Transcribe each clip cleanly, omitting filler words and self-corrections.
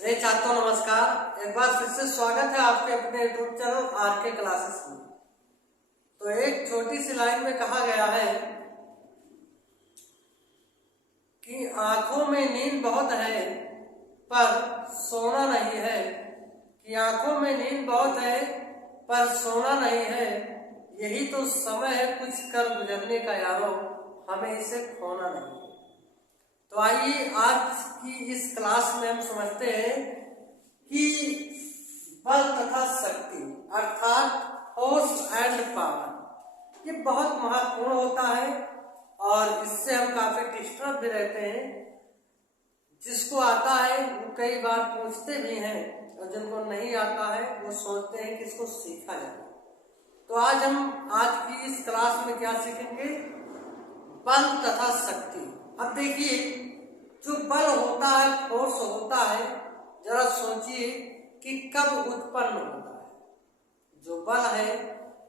छात्रों नमस्कार। एक बार फिर से स्वागत है आपके अपने यूट्यूब चैनल आरके क्लासेस में। तो एक छोटी सी लाइन में कहा गया है कि आंखों में नींद बहुत है पर सोना नहीं है। कि आंखों में नींद बहुत है पर सोना नहीं है, यही तो समय है कुछ कर गुजरने का यारो, हमें इसे खोना नहीं। तो आइए आज की इस क्लास में हम समझते हैं कि बल तथा शक्ति अर्थात फोर्स एंड पावर ये बहुत महत्वपूर्ण होता है और इससे हम काफी डिस्टर्ब भी रहते हैं। जिसको आता है वो कई बार पूछते भी हैं और जिनको नहीं आता है वो सोचते हैं कि इसको सीखा जाए। तो आज की इस क्लास में क्या सीखेंगे? बल तथा शक्ति। अब देखिए, जो बल होता है, फोर्स होता है, जरा सोचिए कि कब उत्पन्न होता है। जो बल है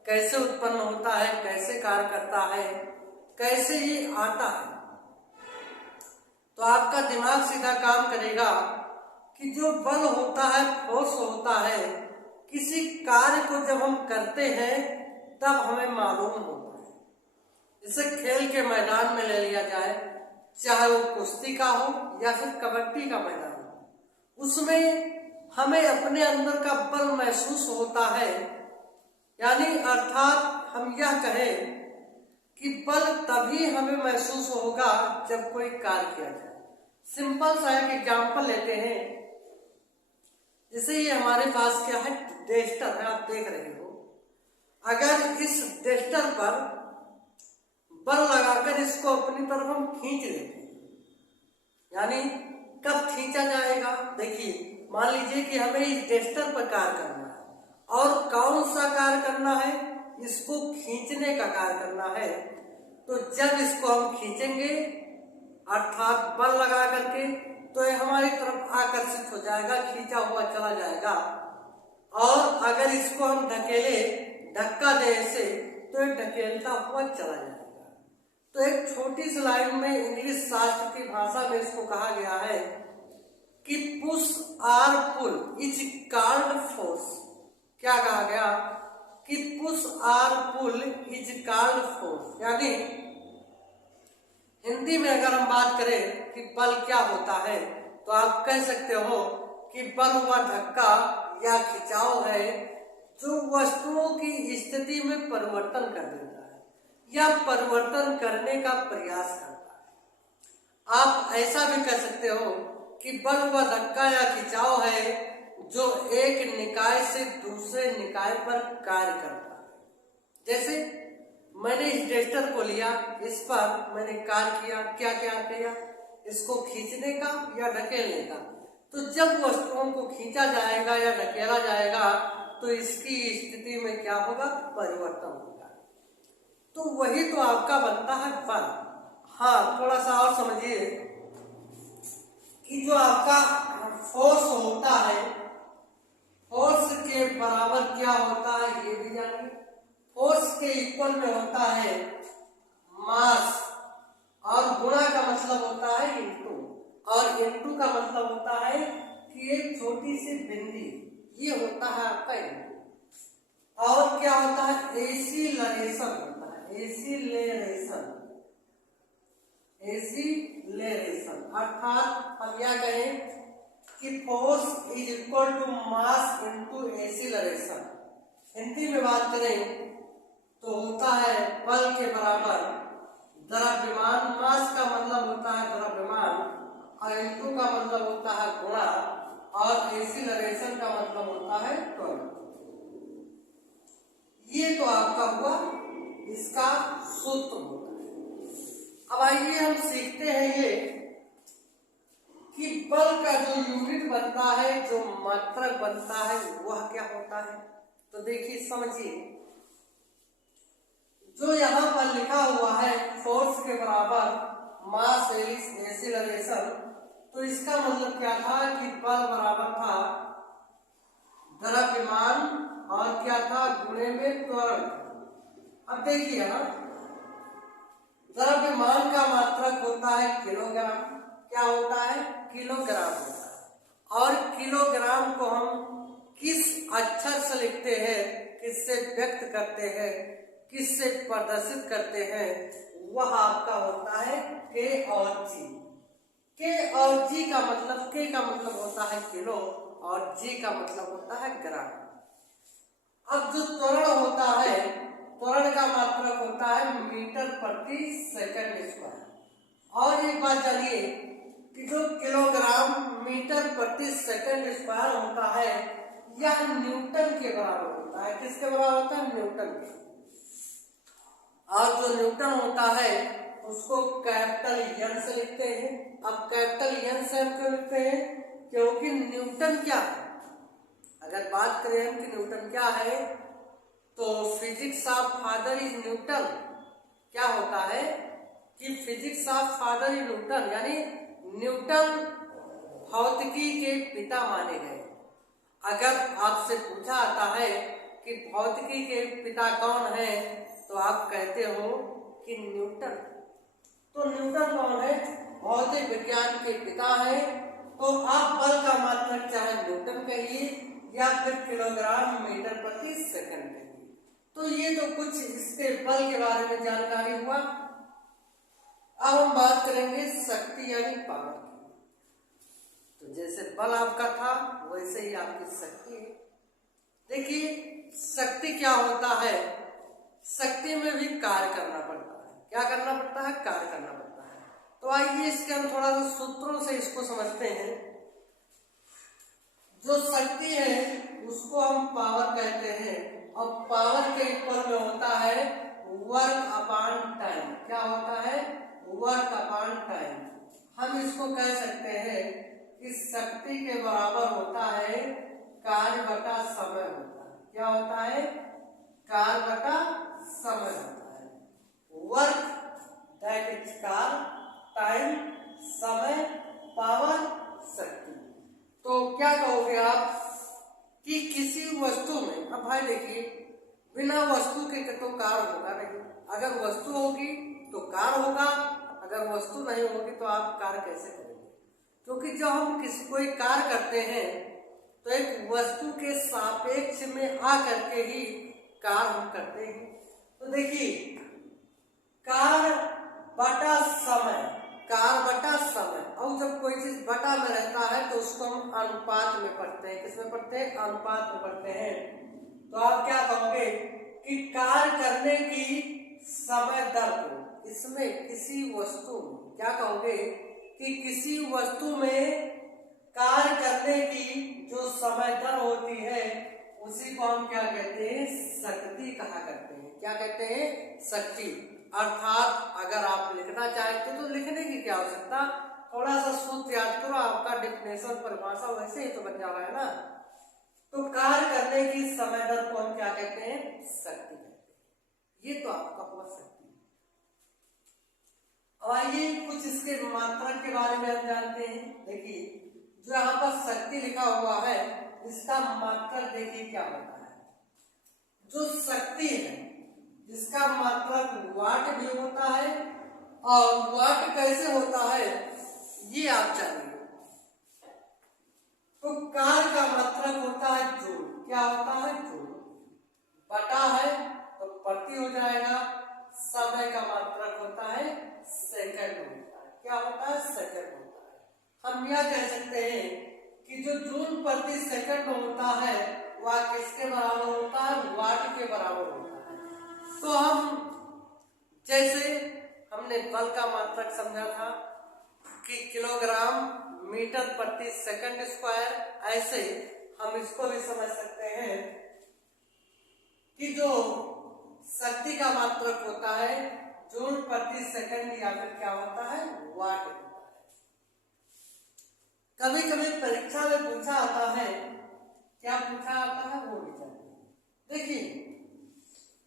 कैसे उत्पन्न होता है, कैसे कार्य करता है, कैसे ये आता है। तो आपका दिमाग सीधा काम करेगा कि जो बल होता है, फोर्स होता है, किसी कार्य को जब हम करते हैं तब हमें मालूम होता है। इसे खेल के मैदान में ले लिया जाए, चाहे वो कुश्ती का हो या फिर कबड्डी का मैदान हो, उसमें हमें अपने अंदर का बल महसूस होता है। यानी अर्थात हम यह कहें कि बल तभी हमें महसूस होगा जब कोई कार्य किया जाए। सिंपल सा एक एग्जाम्पल लेते हैं। जैसे ये हमारे पास क्या है, डस्टर है, आप देख रहे हो। अगर इस डस्टर पर बल लगाकर इसको अपनी तरफ हम खींच लेते हैं, यानी कब खींचा जाएगा? देखिए, मान लीजिए कि हमें इस डस्टर पर कार्य करना है और कौन सा कार्य करना है? इसको खींचने का कार्य करना है। तो जब इसको हम खींचेंगे अर्थात बल लगा करके, तो ये हमारी तरफ आकर्षित हो जाएगा, खींचा हुआ चला जाएगा। और अगर इसको हम ढकेले, धक्का दे इसे, तो ये ढकेलता हुआ चला जाएगा। तो एक छोटी सी लाइन में इंग्लिश शास्त्र की भाषा में इसको कहा गया है कि push or pull is called force. क्या कहा गया? कि push or pull is called force. यानी हिंदी में अगर हम बात करें कि बल क्या होता है, तो आप कह सकते हो कि बल हुआ धक्का या खिंचाव है जो वस्तुओं की स्थिति में परिवर्तन कर देता है या परिवर्तन करने का प्रयास करता है। आप ऐसा भी कह सकते हो कि बल हुआ धक्का या खिंचाव है जो एक निकाय से दूसरे निकाय पर कार्य करता है। जैसे मैंने इस डस्टर को लिया, इस पर मैंने कार्य किया, क्या क्या किया? इसको खींचने का या ढकेलने का। तो जब वस्तुओं को खींचा जाएगा या ढकेला जाएगा तो इसकी स्थिति में क्या होगा? परिवर्तन होगा। तो वही तो आपका बनता है बल। हाँ, थोड़ा सा और समझिए कि जो आपका फोर्स होता है, फोर्स के बराबर क्या होता है ये भी जानिए। फोर्स के इक्वल में होता है मास, और गुणा का मतलब होता है इनटू, और इनटू का मतलब होता है कि एक छोटी सी बिंदी, ये होता है आपका इनटू। और क्या होता है? एसीलरेशन होता है, एसीलरेशन। एसीलरेशन अर्थात हम क्या कहें कि force is equal to mass into acceleration. Hindi में बात करें तो होता है बल के बराबर द्रव्यमान। मास का मतलब होता है द्रव्यमान, और इनटू का मतलब होता है गुणा, और एसीलरेशन का मतलब होता है त्वरण। ये तो आपका हुआ इसका सूत्र होता है। अब आइए हम सीखते हैं ये कि बल का जो यूनिट बनता है, जो मात्रक बनता है, वह क्या होता है। तो देखिए, समझिए, जो यहाँ पर लिखा हुआ है फोर्स के बराबर मास एसीलरेशन, तो इसका मतलब क्या था कि बल बराबर था द्रव्यमान और क्या था? गुणे में त्वरण। अब देखिए ना, द्रव्यमान का मात्रक होता है किलोग्राम। क्या होता है? किलोग्राम होता है। और किलोग्राम को हम किस अक्षर से लिखते हैं, किससे व्यक्त करते हैं, किससे प्रदर्शित करते हैं, वह आपका होता है के और जी। के और जी का मतलब, के का मतलब होता है किलो और जी का मतलब होता है ग्राम। अब जो त्वरण होता है, त्वरण का मात्रक होता है मीटर प्रति सेकंड स्क्वायर। और एक बात जानिए कि जो किलोग्राम मीटर प्रति सेकंड स्क्वायर होता है यह न्यूटन के बराबर होता है। किसके बराबर होता है? न्यूटन के। और जो न्यूटन होता है उसको कैपिटल एन से लिखते हैं। अब कैपिटल एन से हम क्यों लिखते हैं? क्योंकि न्यूटन क्या है, अगर बात करें हम कि न्यूटन क्या है, तो physics of father is Newton. क्या होता है कि physics of father is Newton, यानी न्यूटन भौतिकी के पिता माने गए। अगर आपसे पूछा आता है कि भौतिकी के पिता कौन है, तो आप कहते हो कि न्यूटन। तो न्यूटन कौन है? भौतिक विज्ञान के पिता है। तो आप बल का मात्रक चाहे न्यूटन कहिए या फिर किलोग्राम मीटर प्रति सेकंड कहिए। तो ये तो कुछ इसके बल के बारे में जानकारी हुआ। अब हम बात करेंगे शक्ति यानी पावर की। तो जैसे बल आपका था वैसे ही आपकी शक्ति है। देखिए शक्ति क्या होता है, शक्ति में भी कार्य करना पड़ता है। क्या करना पड़ता है? कार्य करना पड़ता है। तो आइए इसके हम थोड़ा सा सूत्रों से इसको समझते हैं। जो शक्ति है उसको हम पावर कहते हैं और पावर के इक्वल में होता है वर्क अपॉन टाइम। क्या होता है? Work upon time. हम इसको कह सकते हैं कि शक्ति के बराबर होता है कार्य बटा समय होता है। क्या होता है? कार्य बटा समय होता है। वर्क दैट इज कार्य, टाइम समय, पावर शक्ति। तो क्या कहोगे आप कि किसी वस्तु में, अब भाई देखिए बिना वस्तु के तो कार्य होगा नहीं। अगर वस्तु होगी तो कार्य होगा, अगर वस्तु नहीं होगी तो आप कार्य कैसे करेंगे? क्योंकि जब हम कोई कार्य करते हैं तो एक वस्तु के सापेक्ष में आकर के ही कार्य हम करते हैं। तो देखिए कार्य बटा समय, कार्य बटा समय। और जब कोई चीज बटा में रहता है तो उसको हम अनुपात में पढ़ते हैं। किसमें पढ़ते हैं? अनुपात में पढ़ते हैं। तो आप क्या कहोगे कि कार्य करने की समय दर को, इसमें किसी वस्तु में, क्या कहोगे कि किसी वस्तु में कार्य करने की जो समय दर होती है उसी को हम क्या कहते हैं? शक्ति कहा करते हैं। क्या कहते हैं? शक्ति। अर्थात अगर आप लिखना चाहते तो लिखने की क्या आवश्यकता, थोड़ा सा सूत्र याद करो, आपका डेफिनेशन परिभाषा वैसे ही तो बन जा रहा है ना। तो कार्य करने की समय दर को हम क्या कहते हैं? शक्ति कहते हैं। ये तो आपका हुआ शक्ति। और आइए कुछ इसके मात्रक के बारे में हम जानते हैं। देखिए जो यहाँ पर शक्ति लिखा हुआ है इसका मात्रक देखिए क्या होता है। जो शक्ति है इसका मात्रक वाट भी होता है, और वाट कैसे होता है ये आप जानिए। तो कार्य का मात्रक होता है जूल। क्या होता है? जूल। बटा है तो प्रति हो जाएगा। समय का मात्रक होता है सेकंड होता है। क्या होता है? सेकंड होता है। हम यह कह सकते हैं कि जो जूल प्रति सेकंड होता है वह किसके बराबर होता है? वाट के बराबर होता है। तो हम जैसे हमने बल का मात्रक समझा था कि किलोग्राम मीटर प्रति सेकंड स्क्वायर, ऐसे हम इसको भी समझ सकते हैं कि जो शक्ति का मात्रक होता है जूल प्रति सेकंड या फिर क्या होता है? वाट होता है। कभी कभी परीक्षा में पूछा आता है, क्या पूछा आता है वो भी जानिए। देखिए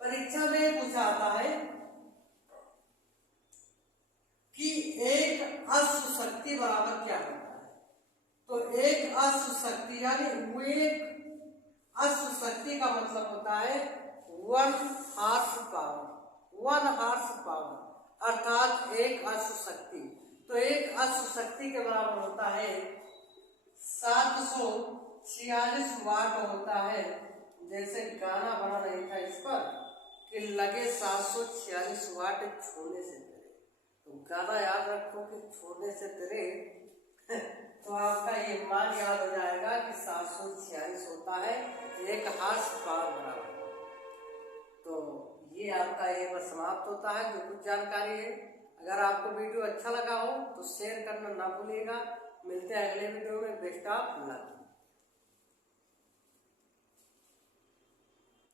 परीक्षा में पूछा आता है कि एक अश्व शक्ति बराबर क्या होता है। तो एक अश्व शक्ति यानी एक अश्व शक्ति का मतलब होता है 1 हॉर्स पावर। 1 हॉर्स पावर अर्थात एक अश्व शक्ति। तो एक अश्व शक्ति के बराबर होता है 746 वाट होता है। जैसे गाना बना नहीं था इस पर कि लगे 746 वाट छूने से तेरे, तो गाना याद रखो कि छूने से तेरे तो आपका ये मान याद हो जाएगा कि 746 होता है 1 हार्स पावर बराबर। तो ये आपका ये बस समाप्त होता है जो कुछ जानकारी है। अगर आपको वीडियो अच्छा लगा हो तो शेयर करना ना भूलिएगा। मिलते हैं अगले वीडियो में। Best of luck.